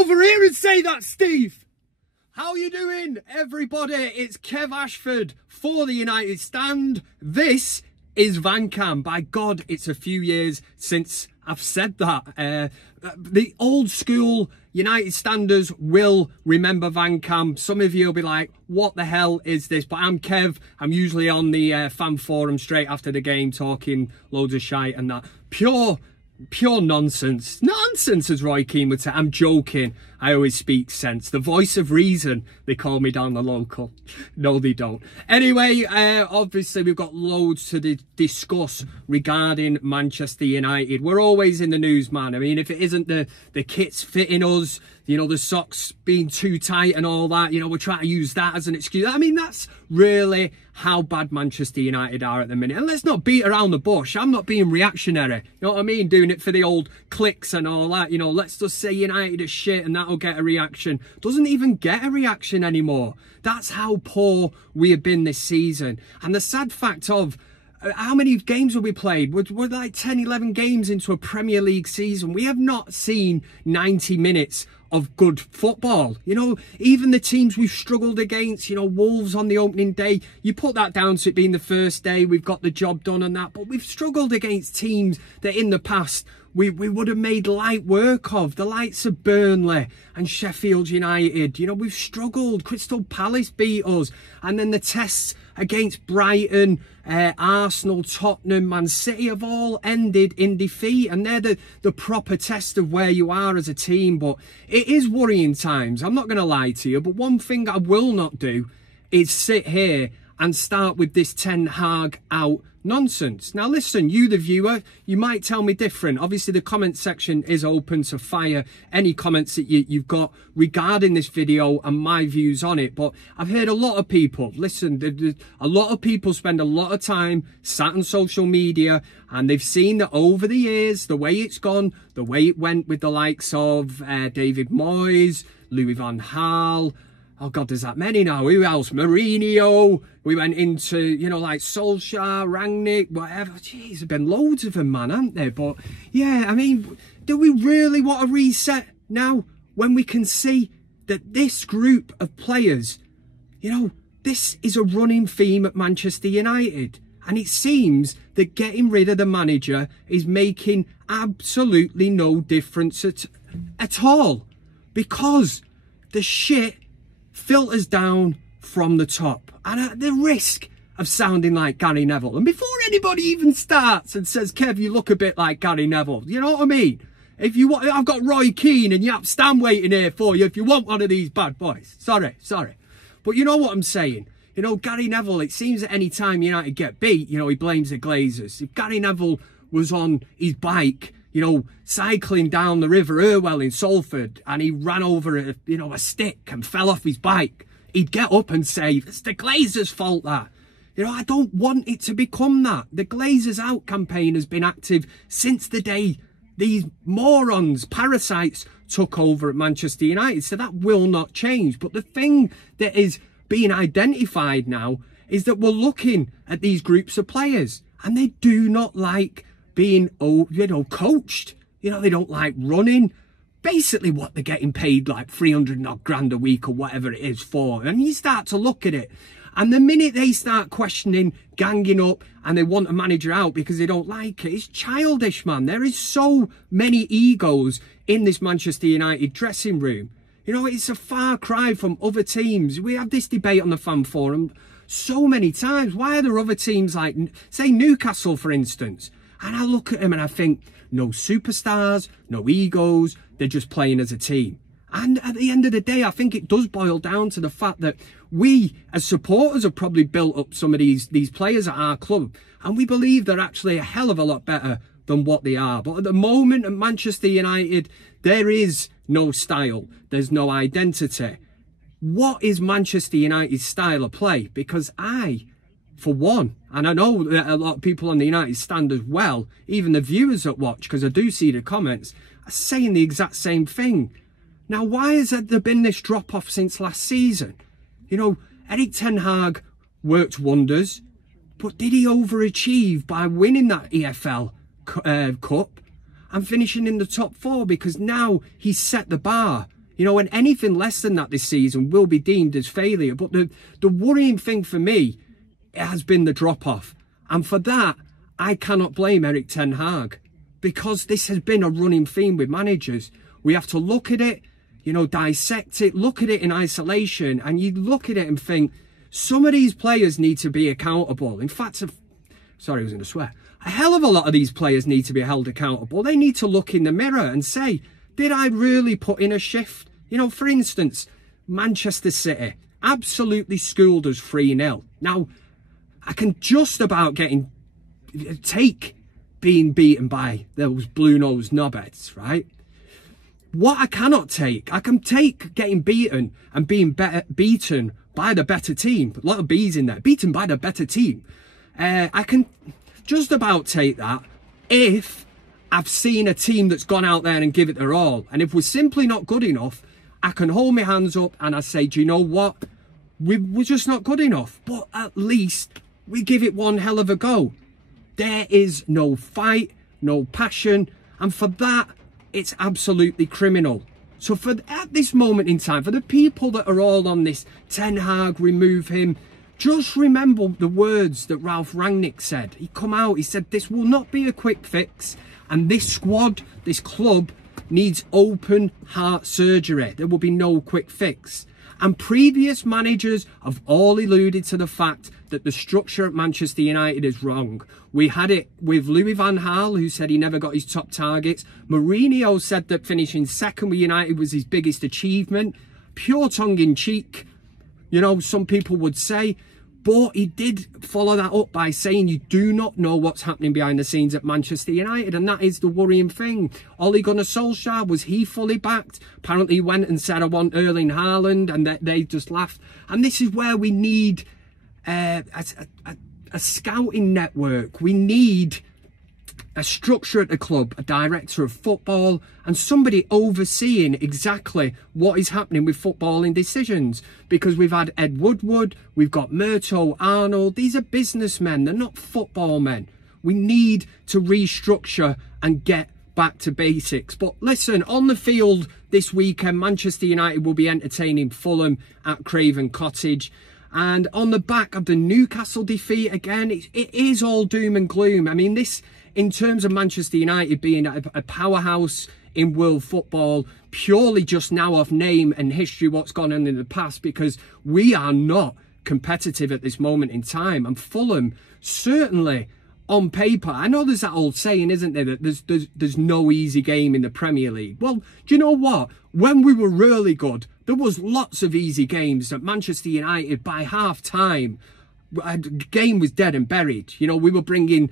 over here and say that, Steve. How you doing, everybody? It's Kev Ashford for the United Stand. This is Van Cam. By God, it's a few years since I've said that. The old school United Standers will remember Van Cam. Some of you will be like, what the hell is this? But I'm Kev. I'm usually on the fan forum straight after the game talking loads of shite and that. Pure nonsense. Nonsense, as Roy Keane would say. I'm joking. I always speak sense. The voice of reason, they call me down the local. No, they don't. Anyway, obviously, we've got loads to discuss regarding Manchester United. We're always in the news, man. I mean, if it isn't the kits fitting us, you know, the socks being too tight and all that, you know, we're trying to use that as an excuse. I mean, that's really how bad Manchester United are at the minute. And let's not beat around the bush. I'm not being reactionary. You know what I mean? Doing it for the old clicks and all that. You know, let's just say United is shit and that'll get a reaction. Doesn't even get a reaction anymore. That's how poor we have been this season. And the sad fact of how many games have we played? We're like 10, 11 games into a Premier League season. We have not seen 90 minutes of good football. You know, even the teams we've struggled against, you know, Wolves on the opening day, you put that down to it being the first day, we've got the job done and that, but we've struggled against teams that in the past we would have made light work of, the likes of Burnley and Sheffield United. You know, we've struggled. Crystal Palace beat us, and then the tests against Brighton, Arsenal, Tottenham, Man City have all ended in defeat, and they're the proper test of where you are as a team. But it is worrying times, I'm not going to lie to you, but one thing I will not do is sit here and start with this Ten Hag out nonsense. Now listen, you the viewer, you might tell me different. Obviously the comment section is open to fire any comments that you've got regarding this video and my views on it. But I've heard a lot of people, listen, a lot of people spend a lot of time sat on social media and they've seen that over the years, the way it's gone, the way it went with the likes of David Moyes, Louis van Gaal, oh God, there's that many now. Who else? Mourinho. We went into, you know, like Solskjaer, Rangnick, whatever. Jeez, there's been loads of them, man, haven't there? But yeah, I mean, do we really want to reset now when we can see that this group of players, you know, this is a running theme at Manchester United. And it seems that getting rid of the manager is making absolutely no difference at all. Because the shit filters down from the top, and at the risk of sounding like Gary Neville, and before anybody even starts and says, Kev, you look a bit like Gary Neville, you know what I mean? If you want, I've got Roy Keane and Yap Stan waiting here for you if you want one of these bad boys. Sorry, but you know what I'm saying. You know, Gary Neville, it seems that any time United get beat, you know, he blames the Glazers. If Gary Neville was on his bike, you know, cycling down the River Irwell in Salford, and he ran over a stick and fell off his bike, he'd get up and say, it's the Glazers' fault that. You know, I don't want it to become that. The Glazers Out campaign has been active since the day these morons, parasites, took over at Manchester United. So that will not change. But the thing that is being identified now is that we're looking at these groups of players and they do not like being, you know, coached. You know, they don't like running. Basically what they're getting paid like 300 odd grand a week or whatever it is for. And you start to look at it. And the minute they start questioning, ganging up, and they want a manager out because they don't like it, it's childish, man. There is so many egos in this Manchester United dressing room. You know, it's a far cry from other teams. We have this debate on the fan forum so many times. Why are there other teams like, say, Newcastle, for instance? And I look at them and I think, no superstars, no egos, they're just playing as a team. And at the end of the day, I think it does boil down to the fact that we, as supporters, have probably built up some of these players at our club. And we believe they're actually a hell of a lot better than what they are. But at the moment at Manchester United, there is no style. There's no identity. What is Manchester United's style of play? Because I, for one, and I know that a lot of people on the United stand as well, even the viewers that watch, because I do see the comments, are saying the exact same thing. Now, why has there been this drop-off since last season? You know, Erik Ten Hag worked wonders, but did he overachieve by winning that EFL Cup and finishing in the top four? Because now he's set the bar. You know, and anything less than that this season will be deemed as failure. But the worrying thing for me, it has been the drop-off. And for that, I cannot blame Erik ten Hag, because this has been a running theme with managers. We have to look at it, you know, dissect it, look at it in isolation, and you look at it and think, some of these players need to be accountable. In fact, sorry, I was going to swear. A hell of a lot of these players need to be held accountable. They need to look in the mirror and say, did I really put in a shift? You know, for instance, Manchester City absolutely schooled us 3-0. Now, I can just about take being beaten by those blue-nosed knobheads, right? What I cannot take, I can take getting beaten and being beaten by the better team. A lot of B's in there. Beaten by the better team. I can just about take that if I've seen a team that's gone out there and give it their all. And if we're simply not good enough, I can hold my hands up and I say, do you know what? We're just not good enough. But at least we give it one hell of a go. There is no fight, no passion. And for that, it's absolutely criminal. So at this moment in time, for the people that are all on this, Ten Hag, remove him, just remember the words that Ralf Rangnick said. He come out, he said, this will not be a quick fix. And this squad, this club, needs open heart surgery. There will be no quick fix. And previous managers have all alluded to the fact that the structure at Manchester United is wrong. We had it with Louis van Gaal, who said he never got his top targets. Mourinho said that finishing second with United was his biggest achievement. Pure tongue-in-cheek, you know, some people would say. But he did follow that up by saying you do not know what's happening behind the scenes at Manchester United. And that is the worrying thing. Ole Gunnar Solskjaer, was he fully backed? Apparently he went and said, I want Erling Haaland, and they just laughed. And this is where we need a scouting network. We need a structure at the club, a director of football, and somebody overseeing exactly what is happening with footballing decisions. Because we've had Ed Woodward, we've got Murto Arnold. These are businessmen, they're not football men. We need to restructure and get back to basics. But listen, on the field this weekend, Manchester United will be entertaining Fulham at Craven Cottage. And on the back of the Newcastle defeat, again, it is all doom and gloom. I mean, this, in terms of Manchester United being a powerhouse in world football, purely just now off name and history, what's gone on in the past, because we are not competitive at this moment in time. And Fulham, certainly on paper, I know there's that old saying, isn't there, that there's no easy game in the Premier League. Well, do you know what? When we were really good, there was lots of easy games at Manchester United. By half time, the game was dead and buried. You know, we were bringing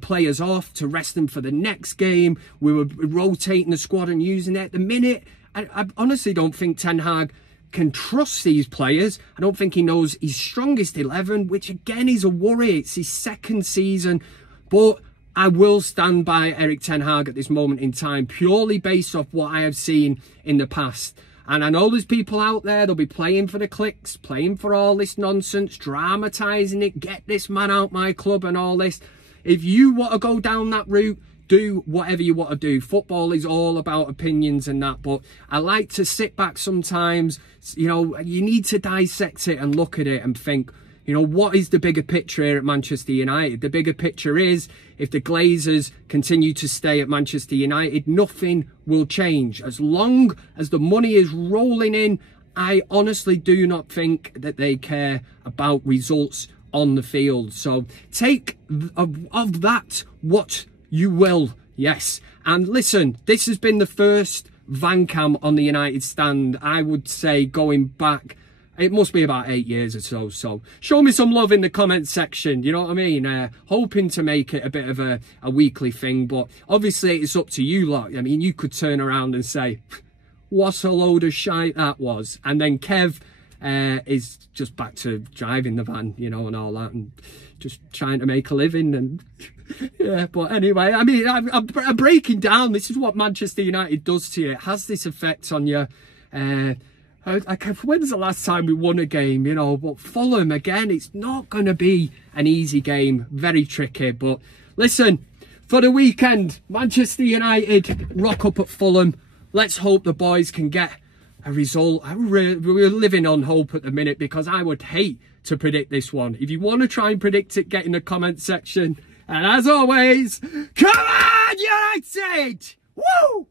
players off to rest them for the next game. We were rotating the squad and using it at the minute. I honestly don't think Ten Hag can trust these players. I don't think he knows his strongest 11, which again is a worry. It's his second season. But I will stand by Erik ten Hag at this moment in time, purely based off what I have seen in the past. And I know there's people out there, they'll be playing for the clicks, playing for all this nonsense, dramatising it, get this man out my club and all this. If you want to go down that route, do whatever you want to do. Football is all about opinions and that, but I like to sit back sometimes. You know, you need to dissect it and look at it and think, you know, what is the bigger picture here at Manchester United? The bigger picture is, if the Glazers continue to stay at Manchester United, nothing will change. As long as the money is rolling in, I honestly do not think that they care about results on the field. So take of that what you will, yes. And listen, this has been the first Vancam on the United stand, I would say, going back, it must be about 8 years or so. So show me some love in the comment section, you know what I mean? Hoping to make it a bit of a weekly thing, but obviously it's up to you lot. I mean, you could turn around and say, what a load of shite that was. And then Kev is just back to driving the van, you know, and all that, and just trying to make a living. And yeah, but anyway, I mean, I'm breaking down. This is what Manchester United does to you. It has this effect on you. When's the last time we won a game, you know? But Fulham, again, it's not going to be an easy game. Very tricky. But listen, for the weekend, Manchester United rock up at Fulham. Let's hope the boys can get a result. We're living on hope at the minute, because I would hate to predict this one. If you want to try and predict it, get in the comment section. And as always, come on, United! Woo!